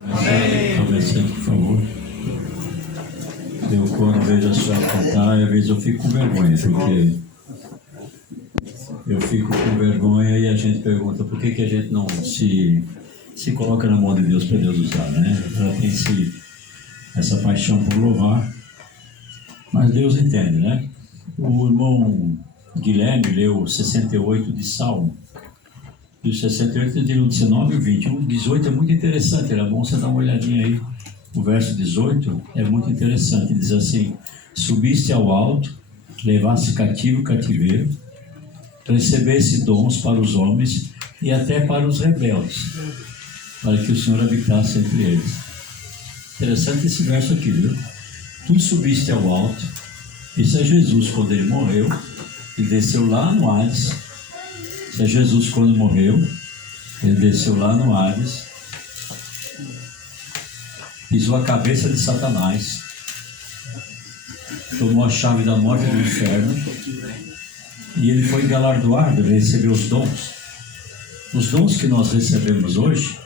Comecei, por favor. Eu, quando vejo a senhora cantar, às vezes eu fico com vergonha, porque eu fico com vergonha e a gente pergunta por que a gente não se coloca na mão de Deus para Deus usar, né? Ela tem essa paixão por louvar, mas Deus entende, né? O irmão Guilherme leu 68 de Salmo. E o 68 tem o 19 e o 20. O 18 é muito interessante, era bom você dar uma olhadinha aí. O verso 18 é muito interessante, diz assim: subiste ao alto, levaste cativo o cativeiro, recebeste dons para os homens e até para os rebeldes, para que o Senhor habitasse entre eles. Interessante esse verso aqui, viu? Tu subiste ao alto. Isso é Jesus quando ele morreu, ele desceu lá no Hades. Isso é Jesus quando morreu, ele desceu lá no Hades, pisou a cabeça de Satanás, tomou a chave da morte e do inferno, e ele foi galardoado, ele recebeu os dons. Os dons que nós recebemos hoje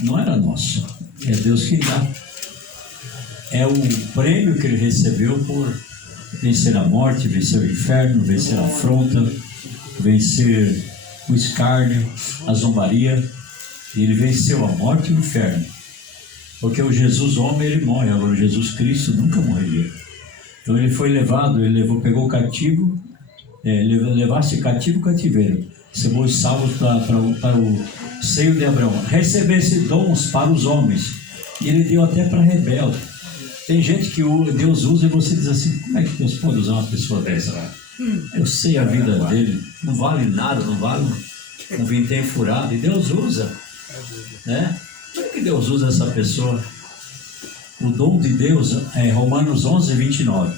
não era nosso, é Deus que dá. É o prêmio que ele recebeu por vencer a morte, vencer o inferno, vencer a afronta, vencer o escárnio, a zombaria. E ele venceu a morte e o inferno, porque o Jesus homem ele morre, agora o Jesus Cristo nunca morreria. Então ele foi levado, pegou o cativo, levasse cativo o cativeiro, levou os salvos para o seio de Abraão, recebesse dons para os homens, e ele deu até para rebelde. Tem gente que Deus usa e você diz assim: como é que Deus pode usar uma pessoa dessa? Eu sei a vida dele, não vale nada, não vale um vintém furado, e Deus usa, né? Como é que Deus usa essa pessoa? O dom de Deus é Romanos 11, 29.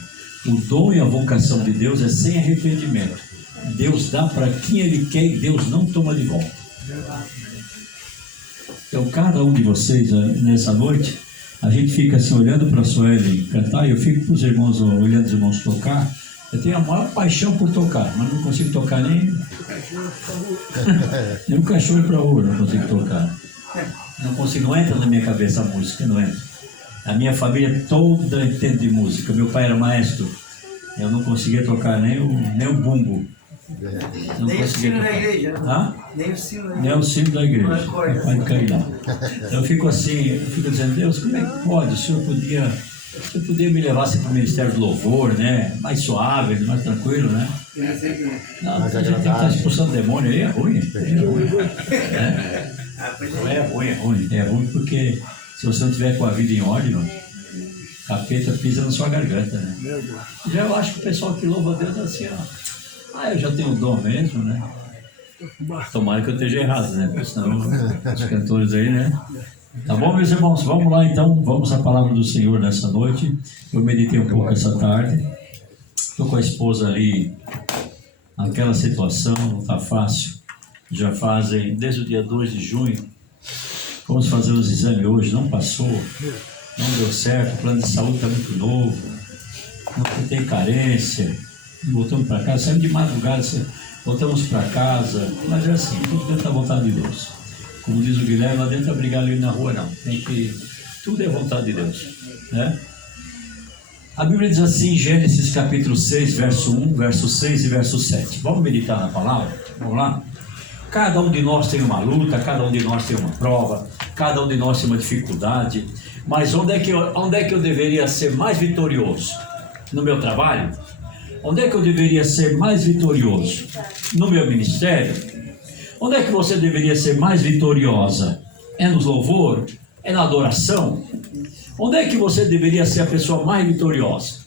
O dom e a vocação de Deus é sem arrependimento. Deus dá para quem Ele quer e Deus não toma de volta. Então, cada um de vocês, nessa noite, a gente fica assim olhando para a Sueli cantar, e eu fico para os irmãos, olhando os irmãos tocar. Eu tenho a maior paixão por tocar, mas não consigo tocar nem um cachorro para rua, não consigo tocar. Não consigo, não entra na minha cabeça a música, não entra. A minha família toda entende de música. Meu pai era maestro, eu não conseguia tocar nem o bumbo. Não nem conseguia o sino tocar. da igreja, né? Hã? Nem o sino da igreja. Nem o sino da igreja. Pai de caridade. Eu fico assim, eu fico dizendo: Deus, como é que pode? O Senhor podia me levar assim, para o Ministério do Louvor, né? Mais suave, mais tranquilo, né? Não, a gente tem que estar expulsando demônio aí, é ruim. É ruim porque se você não tiver com a vida em ordem, mano, capeta pisa na sua garganta, né? Já eu acho que o pessoal que louva a Deus é assim, ó. Eu já tenho o dom mesmo, né? Tomara que eu esteja errado, né? Porque senão os cantores aí, né? Tá bom, meus irmãos? Vamos lá então, vamos à palavra do Senhor nessa noite. Eu meditei um pouco essa tarde. Estou com a esposa ali, naquela situação, não está fácil. Já fazem, desde o dia 2 de junho, vamos fazer os exames hoje, não passou, não deu certo, o plano de saúde está muito novo, não tem carência, voltamos para casa, saímos de madrugada, voltamos para casa, mas é assim, tudo dentro da vontade de Deus. Como diz o Guilherme, lá dentro é brigar ali na rua, não. Tudo é vontade de Deus, né? A Bíblia diz assim, em Gênesis capítulo 6, verso 1, verso 6 e verso 7. Vamos meditar na palavra? Vamos lá? Cada um de nós tem uma luta, cada um de nós tem uma prova, cada um de nós tem uma dificuldade, mas onde é que eu deveria ser mais vitorioso? No meu trabalho? Onde é que eu deveria ser mais vitorioso? No meu ministério? Onde é que você deveria ser mais vitoriosa? É no louvor? É na adoração? Onde é que você deveria ser a pessoa mais vitoriosa?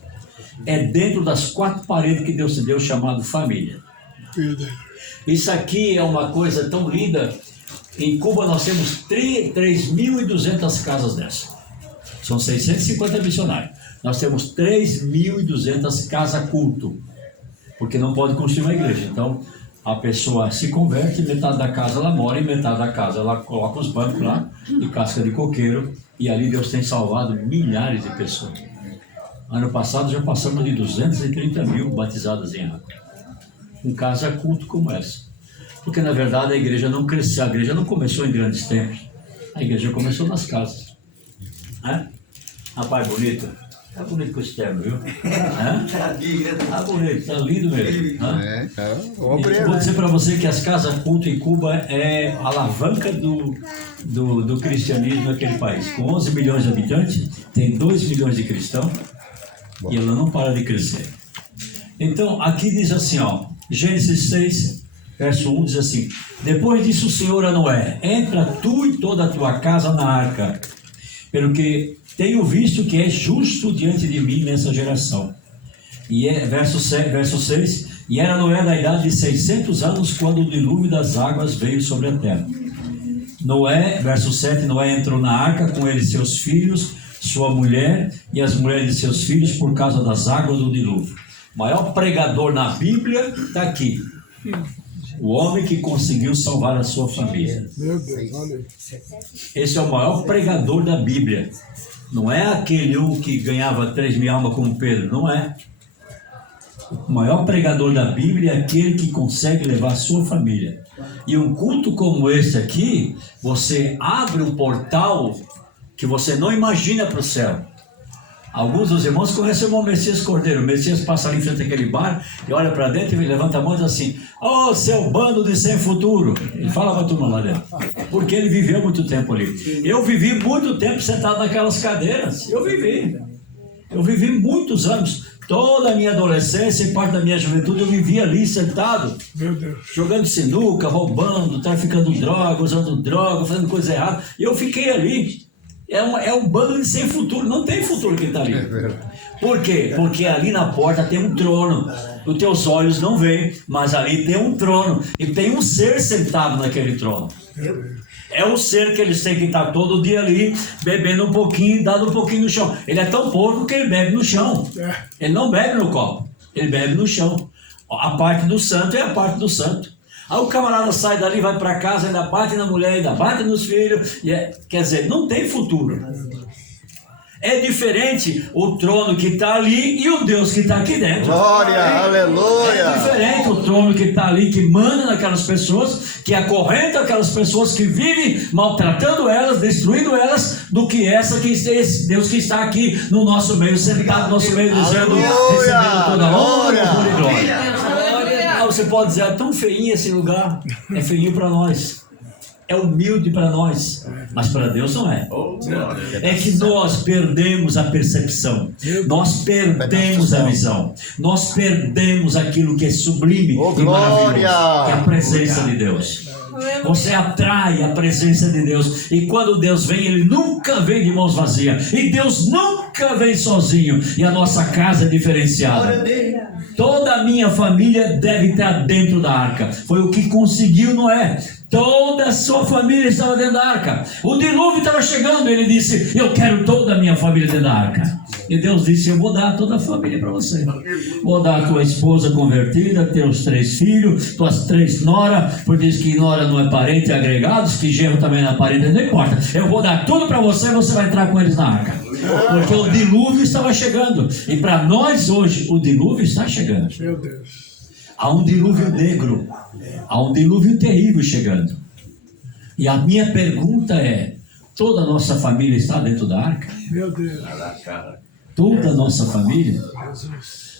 É dentro das 4 paredes que Deus te deu, chamado família. Isso aqui é uma coisa tão linda. Em Cuba nós temos 3.200 casas dessas. São 650 missionários. Nós temos 3.200 casas culto. Porque não pode construir uma igreja. Então a pessoa se converte, metade da casa ela mora, e metade da casa ela coloca os bancos lá, de casca de coqueiro, e ali Deus tem salvado milhares de pessoas. Ano passado já passamos de 230 mil batizadas em água. Um casa culto como essa. Porque na verdade a igreja não cresceu, a igreja não começou em grandes templos. A igreja começou nas casas. Rapaz, bonito. Tá bonito com esse terno, viu? Tá bonito, tá lindo mesmo. Vou dizer para você que as casas culto em Cuba é a alavanca do cristianismo naquele país. Com 11 milhões de habitantes, tem 2 milhões de cristãos e ela não para de crescer. Então, aqui diz assim, ó, Gênesis 6, verso 1 diz assim: depois disse o Senhor a Noé: entra tu e toda a tua casa na arca, pelo que tenho visto que é justo diante de mim nessa geração. E verso 6, e era Noé da idade de 600 anos quando o dilúvio das águas veio sobre a terra. Noé, verso 7, Noé entrou na arca, com ele seus filhos, sua mulher e as mulheres de seus filhos, por causa das águas do dilúvio. O maior pregador na Bíblia está aqui. O homem que conseguiu salvar a sua família. Meu Deus, olha. Esse é o maior pregador da Bíblia. Não é aquele que ganhava 3.000 almas como Pedro, não é. O maior pregador da Bíblia é aquele que consegue levar a sua família. E um culto como esse aqui, você abre um portal que você não imagina para o céu. Alguns dos irmãos conhecem o irmão Messias Cordeiro. O Messias passa ali em frente àquele bar e olha para dentro e levanta a mão e diz assim: ó, seu bando de sem futuro. Ele fala para a turma lá dentro, porque ele viveu muito tempo ali. Eu vivi muito tempo sentado naquelas cadeiras. Eu vivi muitos anos. Toda a minha adolescência e parte da minha juventude eu vivia ali sentado, Meu Deus, jogando sinuca, roubando, traficando droga, usando droga, fazendo coisa errada. E eu fiquei ali. É um bando de sem futuro. Não tem futuro que está ali. Por quê? Porque ali na porta tem um trono. Os teus olhos não veem, mas ali tem um trono. E tem um ser sentado naquele trono. É o ser que eles têm que estar todo dia ali, bebendo um pouquinho, dando um pouquinho no chão. Ele é tão porco que ele bebe no chão. Ele não bebe no copo, ele bebe no chão. A parte do santo é a parte do santo. Aí o camarada sai dali, vai para casa, ainda bate na mulher, ainda bate nos filhos. Quer dizer, não tem futuro. É diferente o trono que está ali e o Deus que está aqui dentro. Glória, aleluia. É diferente o trono que está ali, que manda naquelas pessoas, que acorrenta aquelas pessoas que vivem maltratando elas, destruindo elas, do que esse Deus que está aqui no nosso meio, sentado no nosso meio, dizendo, recebendo toda a honra, e glória. Você pode dizer: é tão feinho esse lugar. É feinho para nós, é humilde para nós, mas para Deus não é. É que nós perdemos a percepção, nós perdemos a visão, nós perdemos aquilo que é sublime e maravilhoso, que é a presença de Deus. Você atrai a presença de Deus, e quando Deus vem, Ele nunca vem de mãos vazias, e Deus nunca vem sozinho, e a nossa casa é diferenciada. Toda a minha família deve estar dentro da arca. Foi o que conseguiu Noé. Toda a sua família estava dentro da arca. O dilúvio estava chegando. Ele disse: eu quero toda a minha família dentro da arca. E Deus disse: eu vou dar toda a família para você. Vou dar a tua esposa convertida, teus 3 filhos, tuas 3 noras, porque diz que nora não é parente, é agregados, que genro também não é parente, não importa. Eu vou dar tudo para você e você vai entrar com eles na arca. Porque o dilúvio estava chegando. E para nós hoje, o dilúvio está chegando. meu Deus. Há um dilúvio negro, há um dilúvio terrível chegando. E a minha pergunta é: toda a nossa família está dentro da arca? Meu Deus. Toda a nossa família?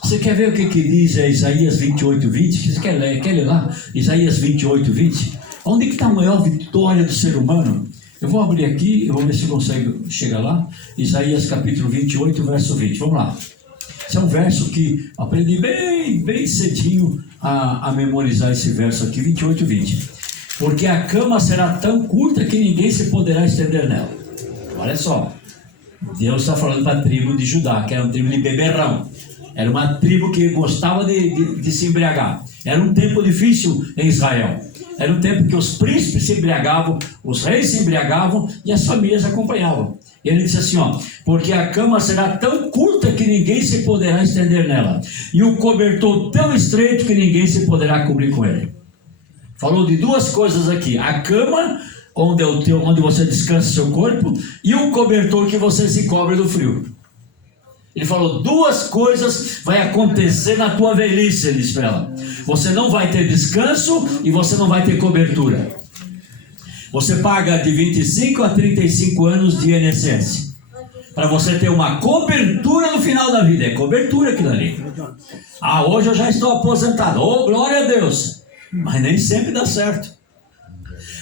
Você quer ver o que diz Isaías 28, 20? Você quer ler lá? Isaías 28, 20? Onde que está a maior vitória do ser humano? Eu vou abrir aqui, eu vou ver se consigo chegar lá. Isaías capítulo 28, verso 20. Vamos lá. Esse é um verso que aprendi bem cedinho a memorizar esse verso aqui, 28, 20. Porque a cama será tão curta que ninguém se poderá estender nela. Olha só. Deus está falando para a tribo de Judá, que era uma tribo de beberrão. Era uma tribo que gostava de se embriagar. Era um tempo difícil em Israel. Era um tempo que os príncipes se embriagavam, os reis se embriagavam e as famílias acompanhavam. E ele disse assim, ó: porque a cama será tão curta que ninguém se poderá estender nela, e o cobertor tão estreito que ninguém se poderá cobrir com ele. Falou de 2 coisas aqui: a cama, onde você descansa seu corpo, e o cobertor que você se cobre do frio. Ele falou: 2 coisas vai acontecer na tua velhice, ele disse para ela. Você não vai ter descanso e você não vai ter cobertura. Você paga de 25 a 35 anos de INSS. Para você ter uma cobertura no final da vida. É cobertura aquilo ali. Verdade. Ah, hoje eu já estou aposentado. Oh, glória a Deus. Mas nem sempre dá certo.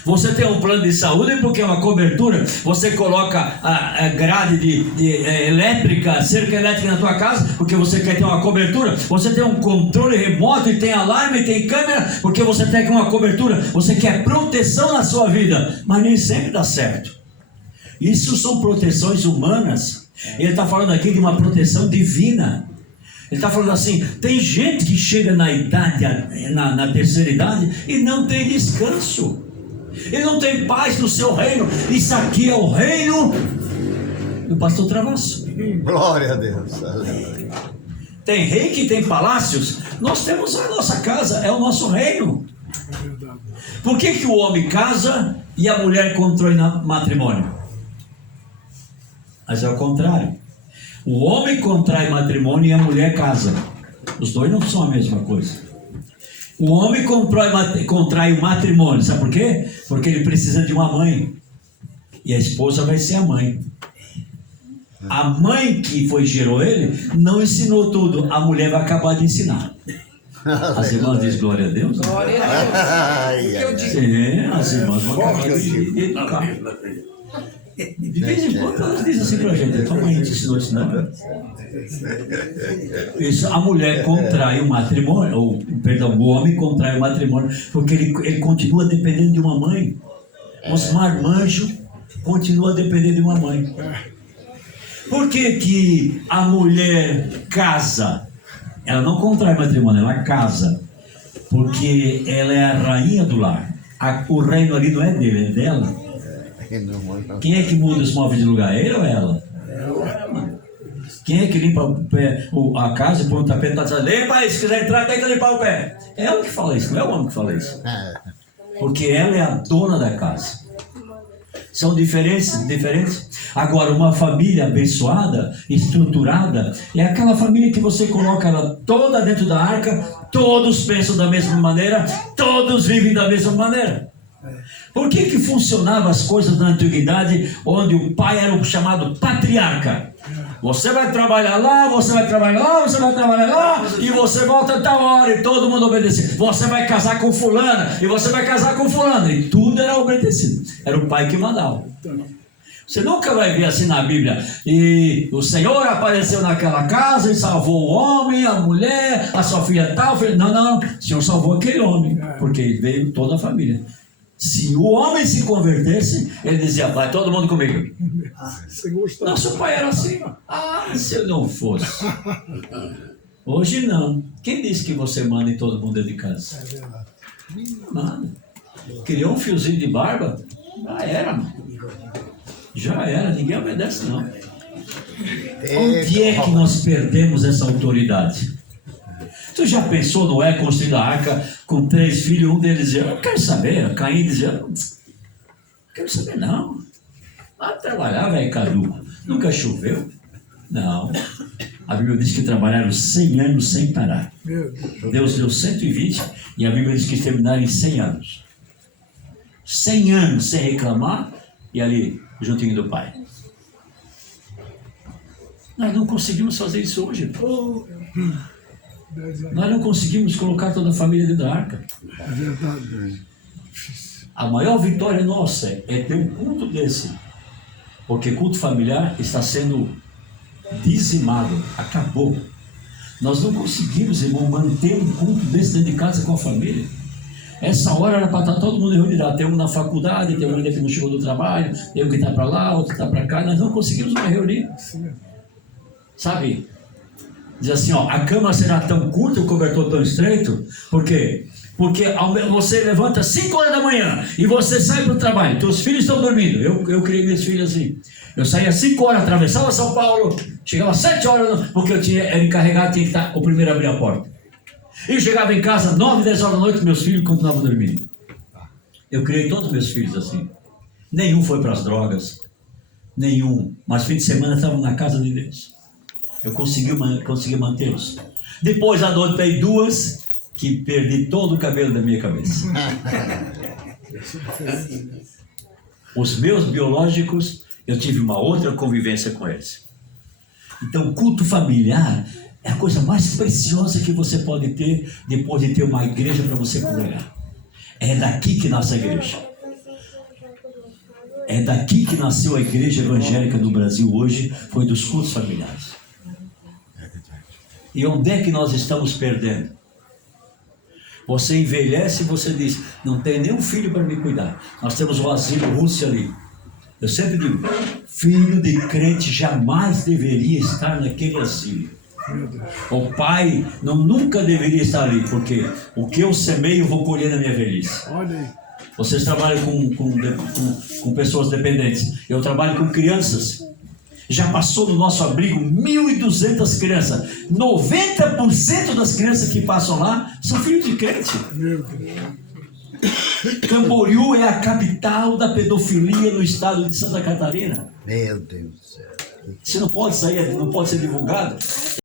Você tem um plano de saúde porque é uma cobertura. Você coloca a grade elétrica, cerca elétrica na tua casa porque você quer ter uma cobertura. Você tem um controle remoto e tem alarme e tem câmera porque você tem uma cobertura. Você quer proteção na sua vida, mas nem sempre dá certo. Isso são proteções humanas. Ele está falando aqui de uma proteção divina. Ele está falando assim, tem gente que chega na idade, na terceira idade e não tem descanso. Ele não tem paz no seu reino. Isso aqui é o reino do pastor Travasso. Glória a Deus. Aleluia. Tem rei que tem palácios. Nós temos a nossa casa, é o nosso reino. É verdade. Por que o homem casa e a mulher constrói matrimônio? Mas é o contrário. O homem contrai matrimônio e a mulher casa. Os dois não são a mesma coisa. O homem contrai o matrimônio, sabe por quê? Porque ele precisa de uma mãe. E a esposa vai ser a mãe. A mãe que gerou ele não ensinou tudo. A mulher vai acabar de ensinar. As irmãs dizem glória a Deus. Glória a Deus. Ai, ai, ai. Sim, as irmãs vão acabar de educar. De vez em quando elas dizem assim pra gente, tua mãe te ensinou isso, não? Isso, a mulher contrai o matrimônio, o homem contrai o matrimônio, porque ele continua dependendo de uma mãe. Os marmanjos continuam dependendo de uma mãe. Por que a mulher casa? Ela não contrai matrimônio, ela casa. Porque ela é a rainha do lar. O reino ali não é dele, é dela. Quem é que muda os móveis de lugar? Ele ou ela? Quem é que limpa a casa e põe o tapete e está dizendo, limpa aí, se quiser entrar tem que limpar o pé? É ela que fala isso, não é o homem que fala isso. Porque ela é a dona da casa. São diferentes. Agora, uma família abençoada, estruturada, é aquela família que você coloca ela toda dentro da arca, todos pensam da mesma maneira, todos vivem da mesma maneira. Por que funcionavam as coisas na antiguidade, onde o pai era o chamado patriarca? Você vai trabalhar lá, você vai trabalhar lá, você vai trabalhar lá, e você volta a tal hora, e todo mundo obedecia. Você vai casar com fulana, e você vai casar com fulano, e tudo era obedecido. Era o pai que mandava. Você nunca vai ver assim na Bíblia, e o Senhor apareceu naquela casa e salvou o homem, a mulher, a sua filha tal. Não, o Senhor salvou aquele homem, porque veio toda a família. Se o homem se convertesse, ele dizia, vai todo mundo comigo. Nosso pai era assim. Se eu não fosse. Hoje não. Quem disse que você manda em todo mundo dentro de casa? É verdade. Manda. Criou um fiozinho de barba? Já era, mano. Já era, ninguém obedece não. Onde é que nós perdemos essa autoridade? Tu já pensou Noé construindo a arca com 3 filhos? Um deles dizia, eu quero saber. Caim dizia, não quero saber não. Lá trabalhar, velho caduco. Nunca choveu? Não. A Bíblia diz que trabalharam 100 anos sem parar. Deus deu 120 e a Bíblia diz que terminaram em 100 anos. 100 anos sem reclamar e ali, juntinho do Pai. Nós não conseguimos fazer isso hoje. Nós não conseguimos colocar toda a família dentro da arca. É verdade. A maior vitória nossa é ter um culto desse. Porque culto familiar está sendo dizimado. Acabou. Nós não conseguimos, irmão, manter um culto desse dentro de casa com a família. Essa hora era para estar todo mundo reunido. Tem um na faculdade, tem um ainda que não chegou do trabalho, tem um que está para lá, outro está para cá. Nós não conseguimos mais reunir. Sabe? Diz assim, a cama será tão curta, o cobertor tão estreito. Por quê? Porque você levanta 5 horas da manhã e você sai para o trabalho. Teus filhos estão dormindo. Eu criei meus filhos assim. Eu saía 5 horas, atravessava São Paulo, chegava 7 horas, porque era encarregado, tinha que estar o primeiro a abrir a porta. E chegava em casa 9, 10 horas da noite, meus filhos continuavam dormindo. Eu criei todos os meus filhos assim. Nenhum foi para as drogas. Nenhum. Mas fim de semana estavam na casa de Deus. Eu consegui mantê-los. Depois adotei 2 que perdi todo o cabelo da minha cabeça. Os meus biológicos, eu tive uma outra convivência com eles. Então, culto familiar é a coisa mais preciosa que você pode ter depois de ter uma igreja para você congregar. É daqui que nasce a igreja. É daqui que nasceu a igreja evangélica do Brasil hoje, foi dos cultos familiares. E onde é que nós estamos perdendo? Você envelhece e você diz, não tem nenhum filho para me cuidar. Nós temos o asilo Rússia ali. Eu sempre digo, filho de crente jamais deveria estar naquele asilo. O pai nunca deveria estar ali, porque o que eu semeio eu vou colher na minha velhice. Olha aí. Vocês trabalham com pessoas dependentes. Eu trabalho com crianças. Já passou no nosso abrigo 1.200 crianças. 90% das crianças que passam lá são filhos de crente. Meu Deus. Camboriú é a capital da pedofilia no estado de Santa Catarina. Meu Deus do céu. Você não pode sair, não pode ser divulgado.